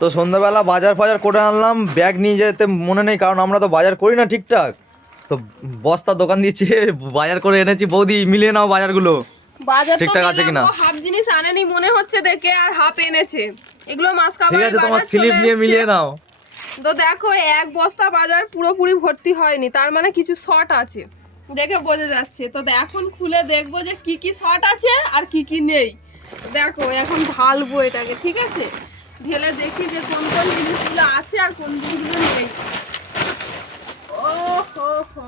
তো সন্ধ্যাবেলা বাজার ফাজার করে আনলাম, ব্যাগ নিয়ে যেতে মনে নেই কারণ আমরা তো বাজার করি না ঠিকঠাক। তো বস্তা দোকান দিয়েছে, বাজার করে এনেছি। বৌদি মিলিয়ে নাও বাজারগুলো বাজার তো ঠিকঠাক আছে কিনা। ও হাফ জিনিস আনেনি মনে হচ্ছে দেখে, আর হাফ এনেছে। এগুলো মাছ ঠিক খাবার আছে, তোমার বাজার স্লিপ চলে নিয়ে এসছে। মিলিয়ে নাও। তো দেখো এক বস্তা বাজার পুরোপুরি ভর্তি হয়নি, তার মানে কিছু শর্ট আছে, দেখে বোঝা যাচ্ছে। তো এখন খুলে দেখবো যে কি কি শর্ট আছে আর কি কি নেই। দেখো এখন ঢালবো এটাকে, ঠিক আছে? ঢেলে দেখি যে কোন কোন জিনিসগুলো আছে আর কোন জিনিসগুলো নেই। ও হো হো,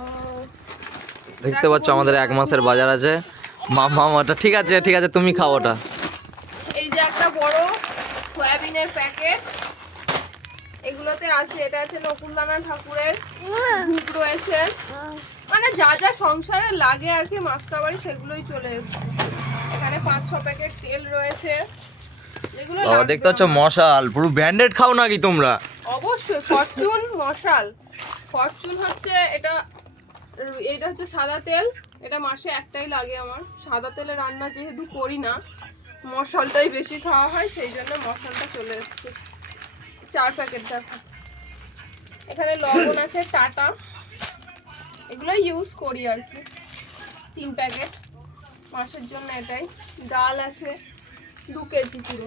দেখতে পাচ্ছ আমাদের 1 মাসের বাজার আছে। মামা ওটা ঠিক আছে, ঠিক আছে, তুমি খাও ওটা। এই যে একটা বড় সয়াবিনের প্যাকেট, এগুলোতে আছে, এটা আছে নকুলদানা ঠাকুরের ধূপ রয়েছে, মানে যা যা সংসারে লাগে আর কি মাসকাবাড়ি সেগুলোই চলে এসছে। এখানে 5-6 প্যাকেট তেল রয়েছে, এগুলো বাবা দেখতে পাচ্ছ মশাল, পুরো ব্র্যান্ডেড খাও নাকি তোমরা? অবশ্যই ফরচুন মশাল। ফরচুন হচ্ছে এটা, এটা হচ্ছে সাদা তেল, এটা মাসে একটাই লাগে আমার। সাদা তেলে রান্না যেহেতু করি না, মশালটাই বেশি খাওয়া হয়, সেই জন্য মশালটা চলে এসছে। 4 প্যাকেট দেখো। এখানে লবণ আছে টাটা, এগুলো ইউজ করি আর কি। 3 প্যাকেট মাসের জন্য এটাই। ডাল আছে 2 কেজি পুরো,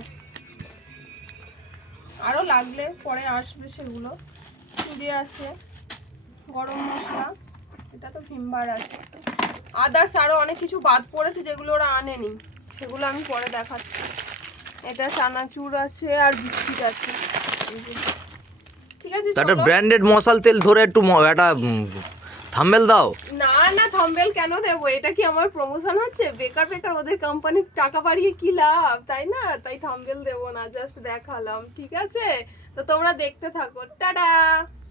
আরও লাগলে পরে আসবে সেগুলো। জিরে আছে, গরম মশলা, এটা তো ভিমবার আছে, আদার্স আরও অনেক কিছু বাদ পড়েছে যেগুলো ওরা আনেনি, সেগুলো আমি পরে দেখাচ্ছি। এটা চানাচুর আছে আর বিস্কিট আছে, এই যে। ঠিক আছে একটা চলো। ব্র্যান্ডেড মশাল তেল ধরে একটু একটা থাম্বনেল দাও। না না, থাম্বনেল কেন দেবো? এটা কি আমার প্রমোশন হচ্ছে? বেকার বেকার ওদের কোম্পানির টাকা বাড়িয়ে কি লাভ, তাই না? তাই থাম্বনেল দেবো না, জাস্ট দেখালাম, ঠিক আছে? তো তোমরা দেখতে থাকো, টাটা।